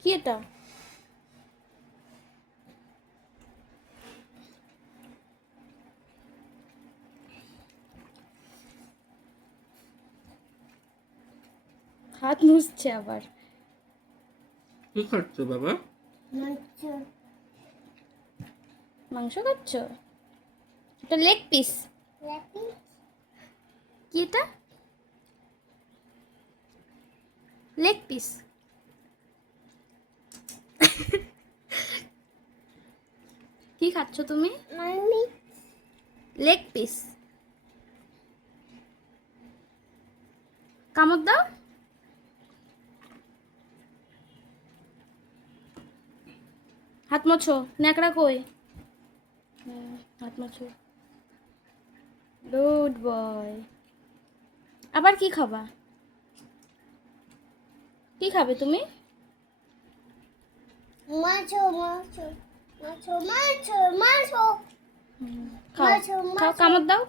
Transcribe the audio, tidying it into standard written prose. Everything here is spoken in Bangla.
কি এটা? হাত মুছছে আবার। কি খাচ্ছ বাবা? মাংস খাচ্ছ? এটা লেগ পিস। কি এটা? Leg piece. কি খাচ্ছ তুমি? Leg piece. কামড় দাও। হাত মোছো। ন্যাকড়া কই? হাত মোছো। Good boy. আবার কি খাবা? কি খাবে তুমি? খাও, খাও, কামড় দাও।